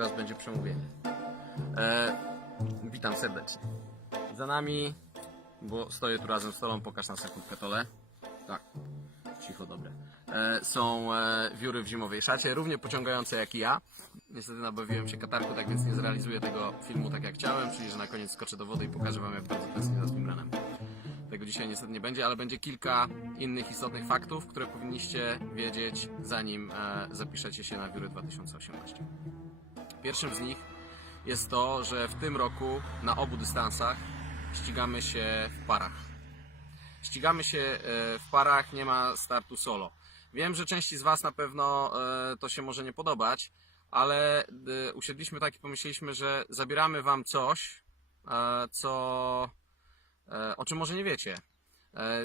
teraz będzie przemówienie. E, witam serdecznie. Za nami, bo stoję tu razem z Tolą, pokaż na sekundkę Tole. Tak, cicho, dobre. E, są e, wióry w zimowej szacie, równie pociągające jak i ja. Niestety nabawiłem się katarku, tak więc nie zrealizuję tego filmu tak jak chciałem, czyli że na koniec skoczę do wody i pokażę wam jak bardzo tęsknię za swimrunem. Tego dzisiaj niestety nie będzie, ale będzie kilka innych istotnych faktów, które powinniście wiedzieć zanim e, zapiszecie się na Wióry 2018. Pierwszym z nich jest to, że w tym roku na obu dystansach ścigamy się w parach. Ścigamy się e, w parach, nie ma startu solo. Wiem, że części z Was na pewno e, to się może nie podobać, ale e, usiedliśmy tak i pomyśleliśmy, że zabieramy Wam coś, co, o czym może nie wiecie,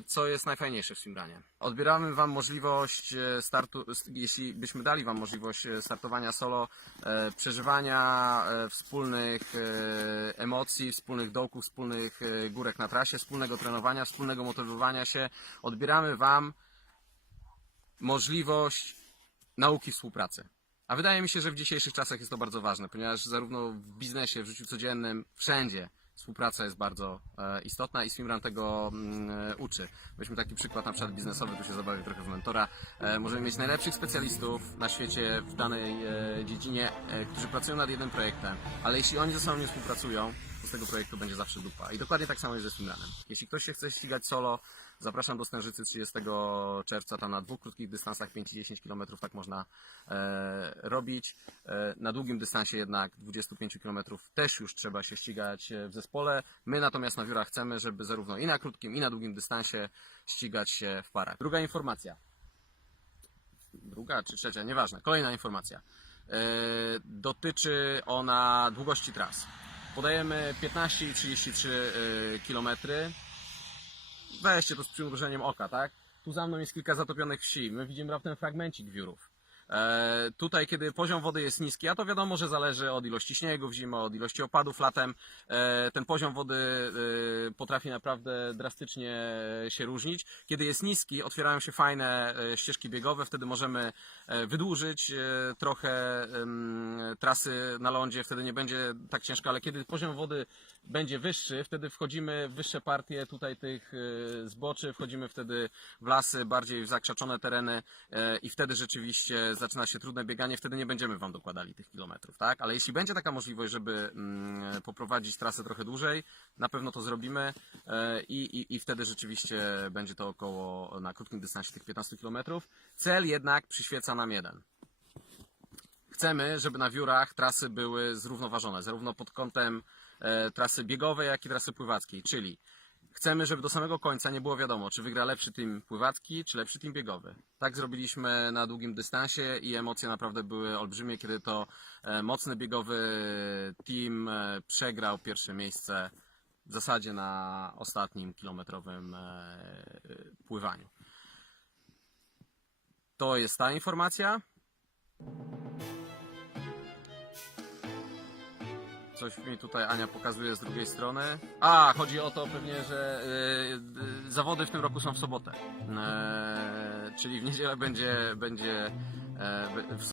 co jest najfajniejsze w swimranie. Odbieramy Wam możliwość e, startu, jeśli byśmy dali Wam możliwość e, startowania solo, e, przeżywania e, wspólnych e, emocji, wspólnych dołków, wspólnych e, górek na trasie, wspólnego trenowania, wspólnego motywowania się. Odbieramy Wam możliwość nauki współpracy. A wydaje mi się, że w dzisiejszych czasach jest to bardzo ważne, ponieważ zarówno w biznesie, w życiu codziennym, wszędzie współpraca jest bardzo e, istotna i swimrun tego mm, e, uczy. Weźmy taki przykład na przykład biznesowy, tu się zabawię trochę w mentora. E, możemy mieć najlepszych specjalistów na świecie w danej dziedzinie, którzy pracują nad jednym projektem, ale jeśli oni ze sobą nie współpracują, z tego projektu będzie zawsze dupa. I dokładnie tak samo jest ze swimrunem. Jeśli ktoś się chce ścigać solo, zapraszam do Stężycy 30 czerwca, tam na dwóch krótkich dystansach 5 i 10 km tak można e, robić. E, na długim dystansie jednak 25 km też już trzeba się ścigać e, w zespole. My natomiast na wiórach chcemy, żeby zarówno i na krótkim i na długim dystansie ścigać się w parach. Druga informacja. Druga czy trzecia, nieważne. Kolejna informacja. E, dotyczy ona długości tras. Podajemy 15 i 33 km. Weźcie to z przymrużeniem oka, tak? Tu za mną jest kilka zatopionych wsi. My widzimy raptem fragmencik wiórów. E, tutaj, kiedy poziom wody jest niski, a to wiadomo, że zależy od ilości śniegu w zimę, od ilości opadów latem, e, ten poziom wody e, potrafi naprawdę drastycznie się różnić. Kiedy jest niski, otwierają się fajne ścieżki biegowe, wtedy możemy wydłużyć trochę trasy na lądzie, wtedy nie będzie tak ciężko, ale kiedy poziom wody będzie wyższy, wtedy wchodzimy w wyższe partie tutaj tych zboczy, wchodzimy wtedy w lasy, bardziej w zakrzaczone tereny i wtedy rzeczywiście zaczyna się trudne bieganie, wtedy nie będziemy Wam dokładali tych kilometrów, tak? Ale jeśli będzie taka możliwość, żeby mm, poprowadzić trasę trochę dłużej, na pewno to zrobimy e, i, i, i wtedy rzeczywiście będzie to około na krótkim dystansie tych 15 kilometrów. Cel jednak przyświeca nam jeden. Chcemy, żeby na wiórach trasy były zrównoważone, zarówno pod kątem e, trasy biegowej, jak i trasy pływackiej, czyli chcemy, żeby do samego końca nie było wiadomo, czy wygra lepszy team pływacki, czy lepszy team biegowy. Tak zrobiliśmy na długim dystansie i emocje naprawdę były olbrzymie, kiedy to e, mocny biegowy team e, przegrał pierwsze miejsce w zasadzie na ostatnim kilometrowym e, pływaniu. To jest ta informacja. Coś mi tutaj Ania pokazuje z drugiej strony. A, chodzi o to pewnie, że y, y, zawody w tym roku są w sobotę. E, czyli w niedzielę będzie, będzie e, w,